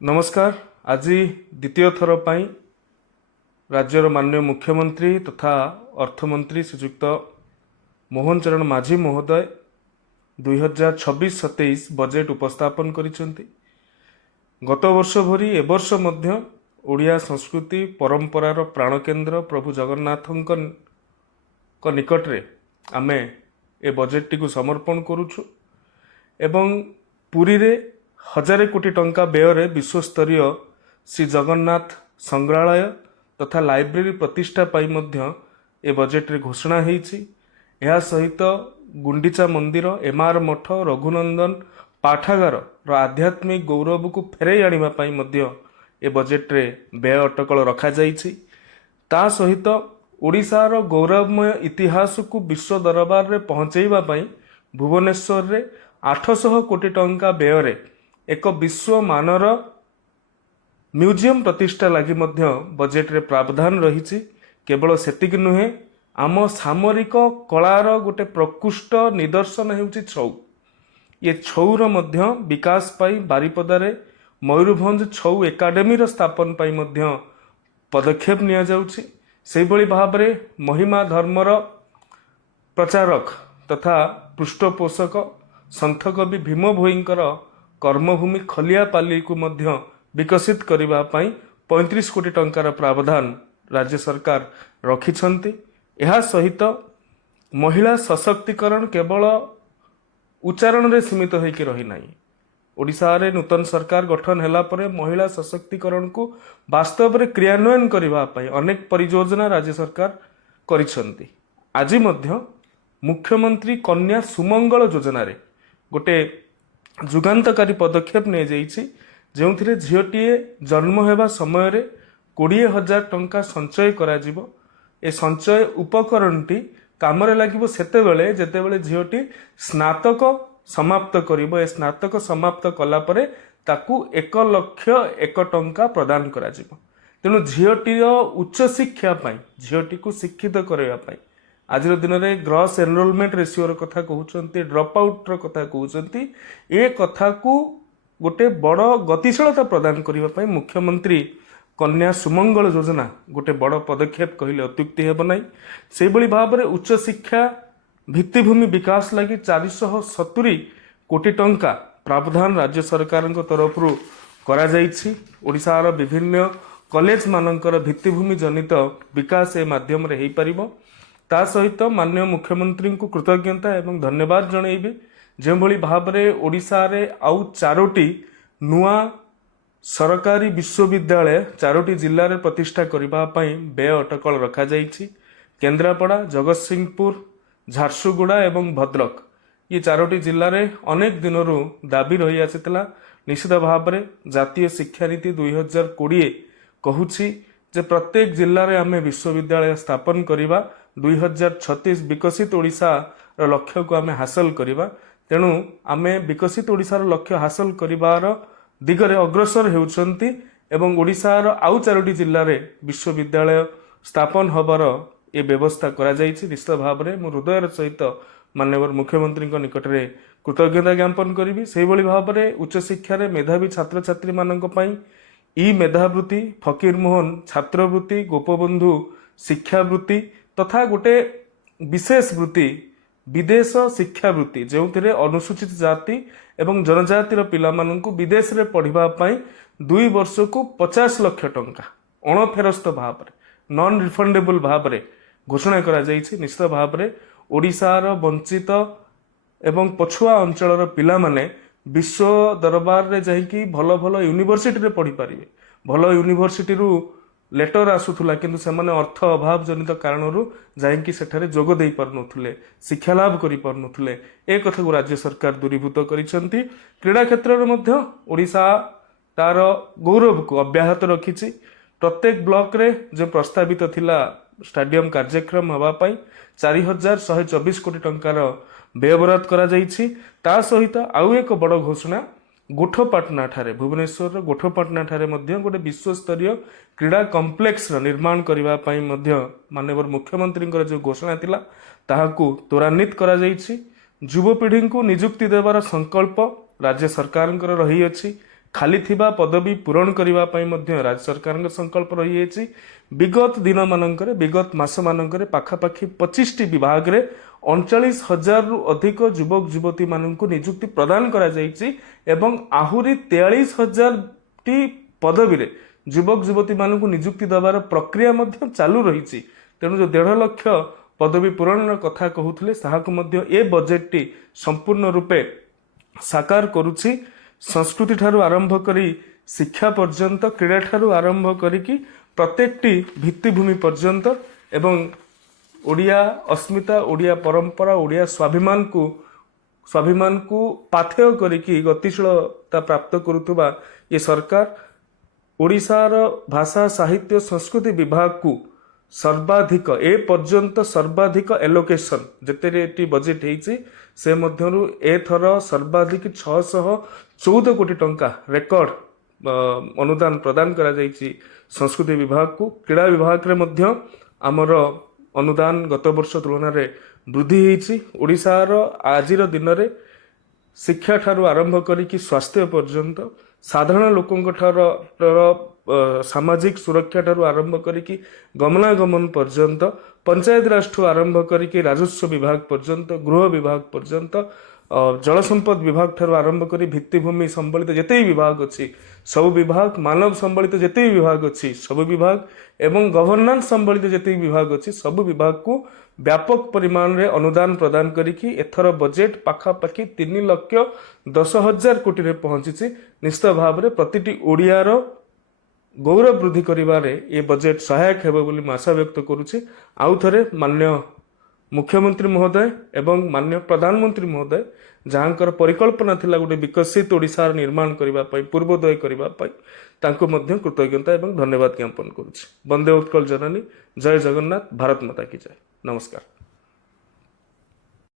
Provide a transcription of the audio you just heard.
नमस्कार। आज द्वितीय थर पर राज्यर माननीय मुख्यमंत्री तथा अर्थमंत्री श्रीजुक्त मोहन चरण माझी महोदय 2026-27 बजेट उपस्थापन करिसेंती। गत वर्ष भरी ए वर्ष मध्य ओडिया संस्कृति परंपरार प्राणकेन्द्र प्रभु जगन्नाथଙ୍କ निकटरे आमे ए बजेट टी समर्पण करुछु एवं पुरी रे 1000 कोटी टंका व्यय विश्वस्तरीय श्री जगन्नाथ संग्रहालय तथा लाइब्रेरी प्रतिष्ठा पाई मध्य ए बजेट रे घोषणा हेछि। एहा सहित गुंडीचा मंदिर, एमआर मठ, रघुनंदन पाठागार रो आध्यात्मिक गौरव को फेरई आनिबा पाई मध्य ए बजेट रे व्यय अटकल रखा जाइछि। ता सहित ओडिशार गौरवमय इतिहास को विश्व दरबार रे पहुंचेबा पाई भुवनेश्वर रे 800 कोटी टंका व्यय रे एक विश्व मानर म्यूजियम प्रतिष्ठा लगी मध्य बजेट रे प्रावधान रही। केवल सेतिक नुहे, आम सामरिक कलार गोटे प्रकृष्ट निदर्शन हेउछि छौ। ये छौर मध्य विकास पाई बारिपदारे मयूरभंज छौ एकाडेमी स्थापन पाई मध्य पदक्षेप निया जाउछि। सेहि भली भाबरे महिमा धर्मर प्रचारक तथा पृष्ठपोषक संत कवि भीम भोईंकर कर्मभूमि खलियापाली को मध्य विकसित करबा पाई 35 कोटी टंकार प्रावधान राज्य सरकार रखिछंती। एहा सहित महिला सशक्तिकरण केवल उच्चारण रे सीमित होइके रही नाही। ओडिशा रे नूतन सरकार गठन हैला परे महिला सशक्तिकरण को वास्तव रे क्रियान्वयन करबा पाई अनेक परियोजना राज्य सरकार करिछंती। आज मध्य मुख्यमंत्री कन्या सुमंगल योजना रे गोटे जुगान्तकारी पदक्षेप ने जाइछि, जोंथिरे झियोटीए जन्म हेबा समय रे 20,000 टंका संचय करा जिवो। ए संचय उपकरणटी कामरे लागिबो सेतेबेले जेतेबेले झियोटी स्नातक समाप्त करिवो। ए स्नातक समाप्त कला परे ताकू 1,00,001 टंका प्रदान करा जिवो। तेणु झियोटीर उच्च शिक्षा पाई, झियोटी को शिक्षित करबा पाई आज दिन में ग्रॉस एनरोलमेंट रेशियो कथा कहते, ड्रप आउट कथा कहते, ए कथा को गोटे बड़ गतिशीलता प्रदान करने मुख्यमंत्री कन्या सुमंगल योजना गोटे बड़ पदक्षेप कहले अत्युक्ति हेब नहीं। से भली भाव में उच्च शिक्षा भित्तिभूमि विकास लगी 470 कोटी टंका प्रावधान राज्य सरकार तरफ करा जाइछि। ओडिशार विभिन्न कॉलेज मानकर भित्तिभूमि जनित विकास ए माध्यम रे हेई परिबो। ता सहित माननीय मुख्यमंत्री को कृतज्ञता एवं धन्यवाद जनइबे, जो भली भाव में ओडिशा रे आउ 4टी नुआ सरकारी विश्वविद्यालय 4टी जिल्ला रे प्रतिष्ठा करबा पई व्यय अटकल रखा जाइछि। केन्द्रापड़ा, जगतसिंहपुर, झारसुगुड़ा एवं भद्रक ये 4टी जिल्ला रे अनेक दिनरू दाबी रही आसितला। निश्चित भाव में जातीय शिक्षा नीति 2020 कहूछि जे प्रत्येक जिल्ला रे आमे विश्वविद्यालय स्थापन करिबा। 2036 विकसित ओडिशा लक्ष्य को आमे हासिल करिबा। तेणु आमे विकसित ओडिशार लक्ष्य हासिल करिबार दिगरे अग्रसर हेउछंती एवं ओडिशार आउ 4टी जिल्ला रे विश्वविद्यालय स्थापन हबार ए व्यवस्था करा जाइछि। निश्चित भाव में मो हृदयर सहित माननीय मुख्यमंत्री निकट रे कृतज्ञता ज्ञापन करिबी। सेहि भली भाव में उच्च शिक्षा रे मेधावी छात्र छात्री मानक पई ई मेधावृत्ति, फकीर मोहन छात्रवृत्ति, गोपबंधु शिक्षावृत्ति तथा गोटे विशेष वृत्ति विदेश शिक्षावृत्ति जो अनुसूचित जाति एवं जनजातिर पिला माननकु विदेश रे पढ़िबा पई 2 वर्ष को 50 लाख टंका अणफेरस्त भाव में नॉन रिफंडेबल भाव में घोषणा करा जाइछि। निश्चित भाव में ओडिशार वंचित एवं पछुआ अंचलर पिला माने विश्व दरबार रे जाइकी भल भल यूनिवर्सिटी रे पढ़ी पारिबे। भल यूनिवर्सिटी रु लेटर आसुथुला किंतु सेमाने अर्थ अभाव जनित कारणरू जाइकी सेठारे जोग देई पारनुथुले, शिक्षा लाभ करि पारनुथुले। ए कथा को राज्य सरकार दूरीभूत करिसेंती। क्रीडा क्षेत्र रे मध्य ओडिशा तार गौरव को अब्याहत रखिछि। प्रत्येक ब्लॉक रे जो प्रस्तावित थिला स्टेडियम कार्यक्रम हवा पाई 4,124 कोटी टंकार व्ययबराद करा जाइछि। ता सहित आउ एक बड़ घोषणा गोठपाटना ठारे भुवनेश्वर गोठपाटना ठारे मध्य गोटे विश्वस्तरीय क्रीडा कॉम्प्लेक्स निर्माण करबा पई मध्य माननीय मुख्यमंत्री जो घोषणा थिला ताहाकू त्वरान्वित करा जाइछि। युवपीढ़ी को नियुक्ति देवार संकल्प राज्य सरकार रही अछि। ଖାଲି ଥିବା ପଦବୀ ପୂରଣ କରିବା ପାଇଁ ମଧ୍ୟ ରାଜ୍ୟ ସରକାରଙ୍କ ସଂକଳ୍ପ ରହିଯାଇଛି। ବିଗତ ଦିନମାନଙ୍କରେ ବିଗତ ମାସମାନଙ୍କରେ ପାଖାପାଖି 25ଟି ବିଭାଗରେ 39,000ରୁ ଅଧିକ ଯୁବକ ଯୁବତୀମାନଙ୍କୁ ନିଯୁକ୍ତି ପ୍ରଦାନ କରାଯାଇଛି ଏବଂ ଆହୁରି 43,000ଟି ପଦବୀରେ ଯୁବକ ଯୁବତୀମାନଙ୍କୁ ନିଯୁକ୍ତି ଦେବାର ପ୍ରକ୍ରିୟା ମଧ୍ୟ ଚାଲୁ ରହିଛି। ତେଣୁ ଯେଉଁ 1.5 ଲକ୍ଷ ପଦବୀ ପୂରଣର କଥା କହୁଥିଲେ ତାହାକୁ ମଧ୍ୟ ଏ ବଜେଟଟି ସମ୍ପୂର୍ଣ୍ଣ ରୂପେ ସାକାର କରୁଛି। ସଂସ୍କୃତି ଠାରୁ ଆରମ୍ଭ କରି ଶିକ୍ଷା ପର୍ଯ୍ୟନ୍ତ, କ୍ରୀଡ଼ା ଠାରୁ ଆରମ୍ଭ କରିକି ପ୍ରତ୍ୟେକଟି ଭିତ୍ତିଭୂମି ପର୍ଯ୍ୟନ୍ତ ଏବଂ ଓଡ଼ିଆ ଅସ୍ମିତା, ଓଡ଼ିଆ ପରମ୍ପରା, ଓଡ଼ିଆ ସ୍ୱାଭିମାନକୁ ପାଥେୟ କରିକି ଗତିଶୀଳତା ପ୍ରାପ୍ତ କରୁଥିବା ଏ ସରକାର ଓଡ଼ିଶାର ଭାଷା ସାହିତ୍ୟ ସଂସ୍କୃତି ବିଭାଗକୁ ସର୍ବାଧିକ ଏ ପର୍ଯ୍ୟନ୍ତ ସର୍ବାଧିକ ଏଲୋକେସନ ଯେତେଟି ବଜେଟ୍ ହେଇଛି ସେ ମଧ୍ୟରୁ ଏଥର ସର୍ବାଧିକ 614 କୋଟି ଟଙ୍କା ରେକର୍ଡ ଅନୁଦାନ ପ୍ରଦାନ କରାଯାଇଛି ସଂସ୍କୃତି ବିଭାଗକୁ। କ୍ରୀଡ଼ା ବିଭାଗରେ ମଧ୍ୟ ଆମର ଅନୁଦାନ ଗତ ବର୍ଷ ତୁଳନାରେ ବୃଦ୍ଧି ହେଇଛି। ଓଡ଼ିଶାର ଆଜିର ଦିନରେ ଶିକ୍ଷା ଠାରୁ ଆରମ୍ଭ କରିକି ସ୍ୱାସ୍ଥ୍ୟ ପର୍ଯ୍ୟନ୍ତ, ସାଧାରଣ ଲୋକଙ୍କ ସାମାଜିକ ସୁରକ୍ଷା ଠାରୁ ଆରମ୍ଭ କରିକି ଗମନାଗମନ ପର୍ଯ୍ୟନ୍ତ, ପଞ୍ଚାୟତ ରାଜଠୁ ଆରମ୍ଭ କରିକି ରାଜସ୍ୱ ବିଭାଗ ପର୍ଯ୍ୟନ୍ତ, ଗୃହ ବିଭାଗ ପର୍ଯ୍ୟନ୍ତ, ଜଳସମ୍ପଦ ବିଭାଗ ଠାରୁ ଆରମ୍ଭ କରି ଭିତ୍ତିଭୂମି ସମ୍ବଳିତ ଯେତେ ବିଭାଗ ଅଛି ସବୁ ବିଭାଗ, ମାନବ ସମ୍ବଳିତ ଯେତେ ବିଭାଗ ଅଛି ସବୁ ବିଭାଗ ଏବଂ ଗଭର୍ଣ୍ଣାନ୍ସ ସମ୍ବଳିତ ଯେତେ ବିଭାଗ ଅଛି ସବୁ ବିଭାଗକୁ ବ୍ୟାପକ ପରିମାଣରେ ଅନୁଦାନ ପ୍ରଦାନ କରିକି ଏଥର ବଜେଟ୍ ପାଖାପାଖି 3,10,000 କୋଟିରେ ପହଞ୍ଚିଛି। ନିଶ୍ଚିତ ଭାବରେ ପ୍ରତିଟି ଓଡ଼ିଆର ଗୌରବ ବୃଦ୍ଧି କରିବାରେ ଏ ବଜେଟ୍ ସହାୟକ ହେବ ବୋଲି ମୁଁ ଆଶା ବ୍ୟକ୍ତ କରୁଛି। ଆଉ ଥରେ ମାନ୍ୟ ମୁଖ୍ୟମନ୍ତ୍ରୀ ମହୋଦୟ ଏବଂ ମାନ୍ୟ ପ୍ରଧାନମନ୍ତ୍ରୀ ମହୋଦୟ ଯାହାଙ୍କର ପରିକଳ୍ପନା ଥିଲା ଗୋଟେ ବିକଶିତ ଓଡ଼ିଶାର ନିର୍ମାଣ କରିବା ପାଇଁ, ପୂର୍ବୋଦୟ କରିବା ପାଇଁ, ତାଙ୍କୁ ମଧ୍ୟ କୃତଜ୍ଞତା ଏବଂ ଧନ୍ୟବାଦ ଜ୍ଞାପନ କରୁଛି। ବନ୍ଦେ ଉତ୍କଳ ଜନନୀ, ଜୟ ଜଗନ୍ନାଥ, ଭାରତ ମାତା କି ଜୟ। ନମସ୍କାର।